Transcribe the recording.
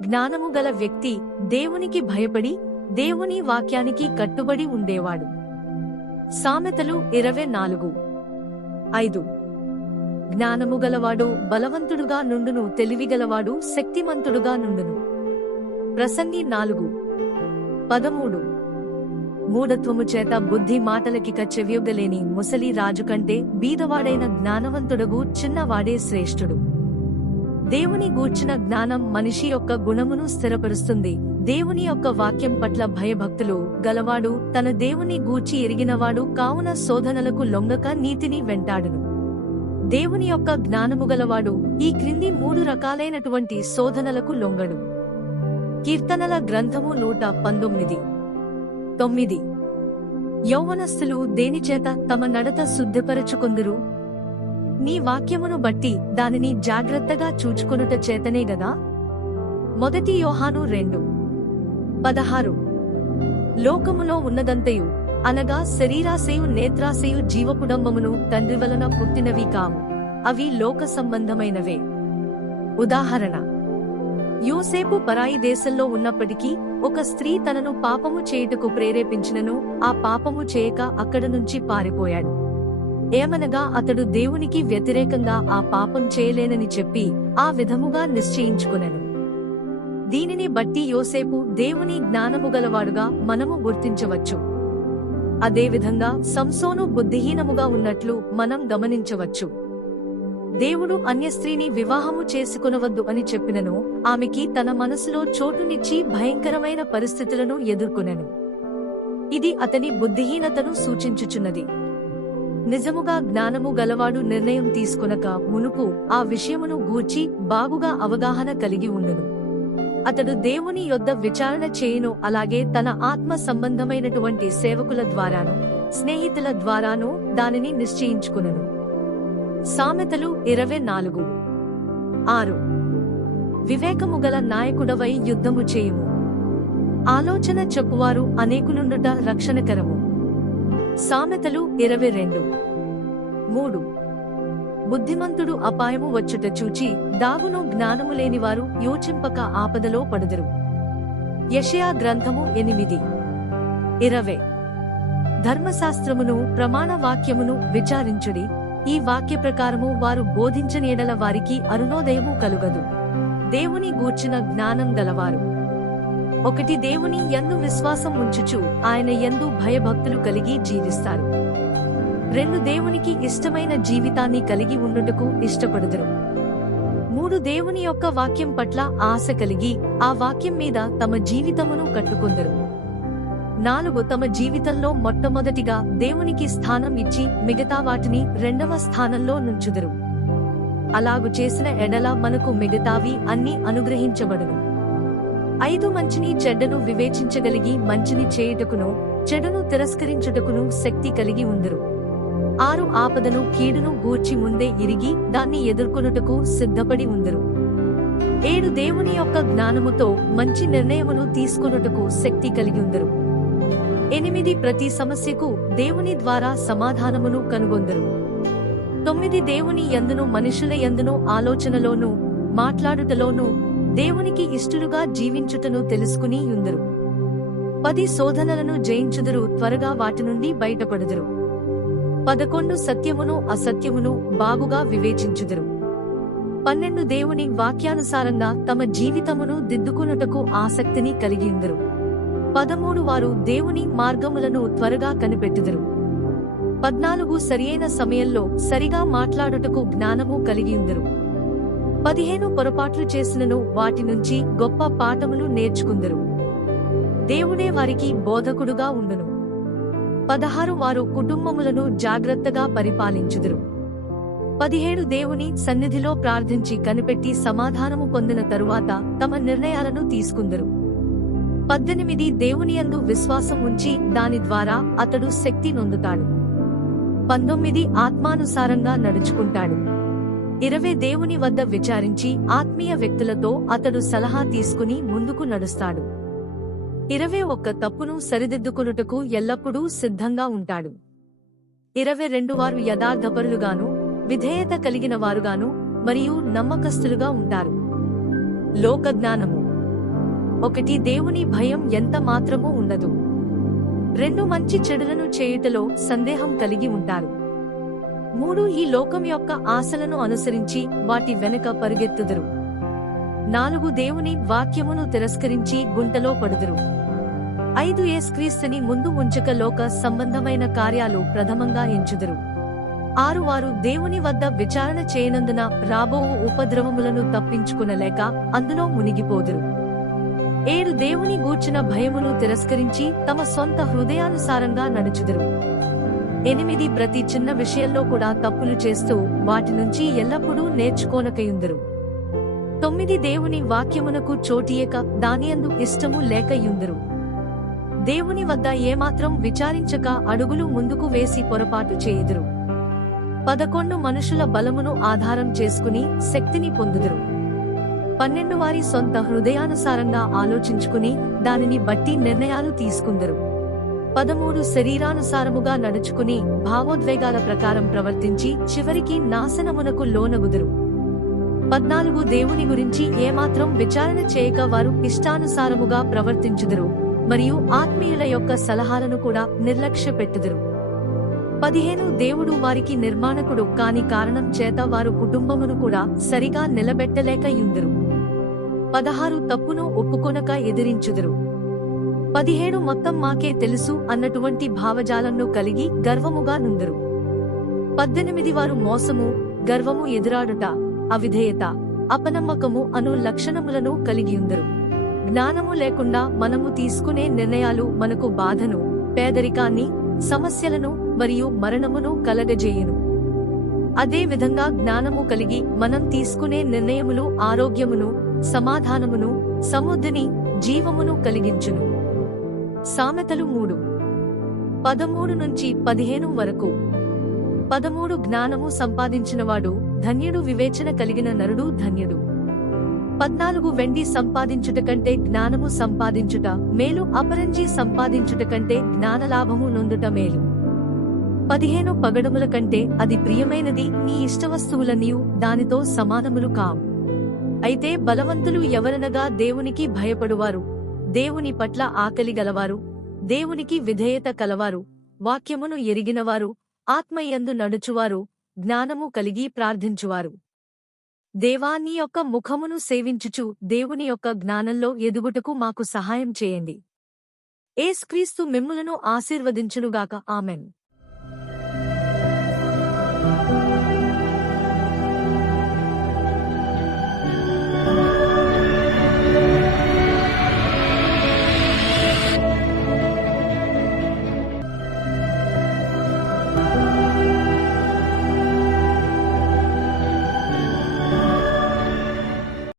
జ్ఞానము గల వ్యక్తి దేవునికి భయపడి దేవుని వాక్యానికి కట్టుబడి ఉండేవాడు. సామెతలు 24:5. జ్ఞానము గలవాడు బలవంతుడుగా నుండును, తెలివిగలవాడు శక్తిమంతుడుగా నుండును. ప్రసంగి 4:13. మూఢత్వము చేత బుద్ధి మాటలకిక చెవియొగ్గలేని ముసలి రాజు కంటే బీదవాడైన జ్ఞానవంతుడగు చిన్నవాడే శ్రేష్ఠుడు. దేవుని గూర్చిన జ్ఞానం మనిషి యొక్క గుణమును స్థిరపరుస్తుంది. దేవుని యొక్క వాక్యం పట్ల భయభక్తులు గలవాడు తన దేవుని గూర్చి ఎరిగినవాడు కావున శోధనలకు లొంగక నీతిని వెంటాడును. దేవుని యొక్క జ్ఞానము గలవాడు ఈ క్రింది 3 రకాలైనటువంటి శోధనలకు లొంగడు. కీర్తనల గ్రంథము 119:9. యౌవనస్థులు దేనిచేత తమ నడత శుద్ధిపరచుకొందురు? నీ వాక్యమును బట్టి దానిని జాగ్రత్తగా చూచుకొనుట చేతనే గదా. 1 యోహాను 2:16. లోకములో ఉన్నదంతయు అనగా శరీరాశయు నేత్రాశయు జీవపుడంబమును తండ్రి వలన పుట్టినవి కావు, అవి లోక సంబంధమైనవే. ఉదాహరణ: యోసేపు పరాయి దేశంలో ఉన్నప్పటికీ ఒక స్త్రీ తనను పాపము చేయుటకు ప్రేరేపించినను ఆ పాపము చేయక అక్కడ నుంచి పారిపోయాడు. ఏమనగా అతడు దేవునికి వ్యతిరేకంగా ఆ పాపం చేయలేనని చెప్పి ఆ విధముగా నిశ్చయించుకొనెను. దీనిని బట్టి యోసేపు దేవుని జ్ఞానము గలవాడుగా మనము గుర్తించవచ్చు. అదేవిధంగా సంసోను బుద్ధిహీనముగా ఉన్నట్లు మనం గమనించవచ్చు. దేవుడు అన్యస్త్రీని వివాహము చేసుకొనవద్దు అని చెప్పినను ఆమెకి తన మనసులో చోటునిచ్చి భయంకరమైన పరిస్థితులను ఎదుర్కొనెను. ఇది అతని బుద్ధిహీనతను సూచించుచున్నది. నిజముగా జ్ఞానము గలవాడు నిర్ణయం తీసుకొనక మునుపు ఆ విషయమును గూర్చి బాగుగా అవగాహన కలిగి ఉండును. అతడు దేవుని యొద్ద విచారణ చేయును, అలాగే తన ఆత్మ సంబంధమైనటువంటి సేవకుల ద్వారాను స్నేహితుల ద్వారాను దానిని నిశ్చయించుకునను. సామెతలు 24:6. వివేకము గల నాయకుడవై యుద్ధము చేయుము, ఆలోచన చెప్పువారు అనేకులుండుట రక్షణకరము. సామెతలు 22:3. బుద్ధిమంతుడు అపాయము వచ్చుట చూచి దాగును, జ్ఞానము లేనివారు యోచింపక ఆపదలో పడుదురు. యెషయా గ్రంథము 8:20. ధర్మశాస్త్రమును ప్రమాణ వాక్యమును విచారించుడి, ఈ వాక్య ప్రకారము వారు బోధించని యెడల వారికి అరుణోదయము కలుగదు. దేవుని గూర్చిన జ్ఞానం గలవారు: 1. దేవుని యందు విశ్వాసం ఉంచుచు ఆయన యందు భయభక్తులు కలిగి జీవిస్తారు. 2. దేవునికి ఇష్టమైన జీవితాన్ని కలిగి ఉండుటకు ఇష్టపడుదురు. 3. దేవుని యొక్క వాక్యం పట్ల ఆశ కలిగి ఆ వాక్యం మీద తమ జీవితమును కట్టుకొందరు. 4. తమ జీవితంలో మొట్టమొదటిగా దేవునికి స్థానం ఇచ్చి మిగతా వాటిని 2వ స్థానంలో నుంచుదురు. అలాగు చేసిన ఎడల మనకు మిగతావి అన్నీ అనుగ్రహించబడును. 5. మంచిని చెడ్డను వివేచించగలిగి మంచిని చేయుటకును చెడును తిరస్కరించుటకును శక్తి కలిగి ఉందరు. 6. ఆపదను కీడును గూర్చి ముందే ఇరిగి దాన్ని ఎదుర్కొనుటకు సిద్ధపడి ఉందరు. 7. దేవుని యొక్క జ్ఞానముతో మంచి నిర్ణయమును తీసుకొనుటకు శక్తి కలిగి ఉందరు. 8. ప్రతి సమస్యకు దేవుని ద్వారా సమాధానమును కనుగొందరు. 9. దేవుని యందును మనుషుల యందును ఆలోచనలోనూ మాట్లాడుటలోనూ దేవునికి ఇష్టలుగా జీవించుటను తెలుసుకుని యుందరు. 10. శోధనలను జయించుదురు, త్వరగా వాటి నుండి బయటపడుదురు. 11. సత్యమును అసత్యమును బాగుగా వివేచించుదురు. 12. దేవుని వాక్యానుసారంగా తమ జీవితమును దిద్దుకొనుటకు ఆసక్తిని కలిగియుందరు. 13. వారు దేవుని మార్గములను త్వరగా కనిపెట్టుదురు. 14. సరియైన సమయంలో సరిగా మాట్లాడుటకు జ్ఞానము కలిగియుందరు. 15. పొరపాట్లు చేసినను వాటి నుంచి గొప్ప పాఠములు నేర్చుకుందరు. దేవుడే వారికి బోధకుడుగా ఉండును. 16. వారు కుటుంబములను జాగ్రత్తగా పరిపాలించుదురు. 17. దేవుని సన్నిధిలో ప్రార్థించి కనిపెట్టి సమాధానము పొందిన తరువాత తమ నిర్ణయాలను తీసుకుందరు. 18. దేవునియందు విశ్వాసం ఉంచి దాని ద్వారా అతడు శక్తి నొందుతాడు. 19. ఆత్మానుసారంగా నడుచుకుంటాడు. 20. దేవుని వద్ద విచారించి ఆత్మీయ వ్యక్తులతో అతడు సలహా తీసుకుని ముందుకు నడుస్తాడు. 21. తప్పును సరిదిద్దుకొనుటకు ఎల్లప్పుడూ సిద్ధంగా ఉంటాడు. 22. వారు యథార్థపరులుగాను విధేయత కలిగిన వారుగాను మరియు నమ్మకస్తులుగా ఉంటారు. లోకజ్ఞానము ఒకటి దేవుని భయం ఎంత మాత్రమూ ఉండదు. రెండు మంచి చెడులను చేయుటలో సందేహం కలిగి ఉంటారు. మూడు ఈ లోకం యొక్క ఆశలను అనుసరించి వాటి వెనుక పరుగెత్తుదురు. నాలుగు దేవుని వాక్యమును తిరస్కరించి గుంటలో పడుదురు. ఐదు యేసుక్రీస్తుని ముందు ఉంచక లోక సంబంధమైన కార్యాలు ప్రథమంగా ఎంచుదురు. ఆరు వారు దేవుని వద్ద విచారణ చేయనందున రాబోవు ఉపద్రవములను తప్పించుకునలేక అందులో మునిగిపోదురు. ఏడు దేవుని గూర్చిన భయమును తిరస్కరించి తమ సొంత హృదయానుసారంగా నడుచుదురు. ఎనిమిది ప్రతి చిన్న విషయంలో కూడా తప్పులు చేస్తూ వాటి నుంచి ఎల్లప్పుడూ నేర్చుకోనకయుందురు. తొమ్మిది దేవుని వాక్యమునకు చోటియక దానియందు ఇష్టము లేకయుందురు. దేవుని వద్ద ఏమాత్రం విచారించక అడుగులు ముందుకు వేసి పొరపాటు చేయుదురు. 11 మనుషుల బలమును ఆధారం చేసుకుని శక్తిని పొందుదురు. 12 వారి సొంత హృదయానుసారంగా ఆలోచించుకుని దానిని బట్టి నిర్ణయాలు తీసుకుందరు. 13 శరీరానుసారముగా నడుచుకుని భావోద్వేగాల ప్రకారం ప్రవర్తించి చివరికి నాశనమునకు లోనగుదురు. 14 దేవుని గురించి ఏమాత్రం విచారణ చేయక వారు ఇష్టానుసారముగా ప్రవర్తించుదురు మరియు ఆత్మీయుల యొక్క సలహాలను కూడా నిర్లక్ష్యపెట్టుదురు. 15 దేవుడు వారికి నిర్మాణకుడు కాని కారణం చేత వారు కుటుంబమును కూడా సరిగా నిలబెట్టలేకయుందురు. 16 తప్పును ఒప్పుకొనక ఎదిరించుదురు. 17 మొత్తం మాకే తెలుసు అన్నటువంటి భావజాలంను కలిగి గర్వముగా నుందురు. 18 వారు మోసము, గర్వము, ఎదురాడుట, అవిధేయత, అపనమ్మకము అను లక్షణములను కలిగియుందురు. జ్ఞానము లేకుండా మనము తీసుకునే నిర్ణయాలు మనకు బాధను, పేదరికాన్ని, సమస్యలను మరియు మరణమును కలగజేయును. అదే విధంగా జ్ఞానము కలిగి మనం తీసుకునే నిర్ణయములు ఆరోగ్యమును, సమాధానమును, సమృద్ధిని, జీవమును కలిగించును. సామెతలు 3:13-15 వరకు. 13 జ్ఞానము సంపాదించినవాడు ధన్యుడు, వివేచన కలిగిన నరుడు ధన్యుడు. 14 వెండి సంపాదించుట కంటే జ్ఞానము సంపాదించుట మేలు, అపరంజి సంపాదించుట కంటే జ్ఞానలాభము నొందుట మేలు. 15 పగడముల కంటే అది ప్రియమైనది, నీ ఇష్టవస్తువులన్నీయు దానితో సమానములు కావు. అయితే బలవంతులు ఎవరనగా దేవునికి భయపడువారు, దేవుని పట్ల ఆకలి గలవారు, దేవునికి విధేయత కలవారు, వాక్యమును ఎరిగినవారు, ఆత్మయందు నడుచువారు, జ్ఞానము కలిగి ప్రార్థించువారు. దేవా, నీ యొక్క ముఖమును సేవించుచు దేవుని యొక్క జ్ఞానంలో ఎదుగుటకు మాకు సహాయం చేయండి. యేసుక్రీస్తు మిమ్ములను ఆశీర్వదించునుగాక. ఆమెన్.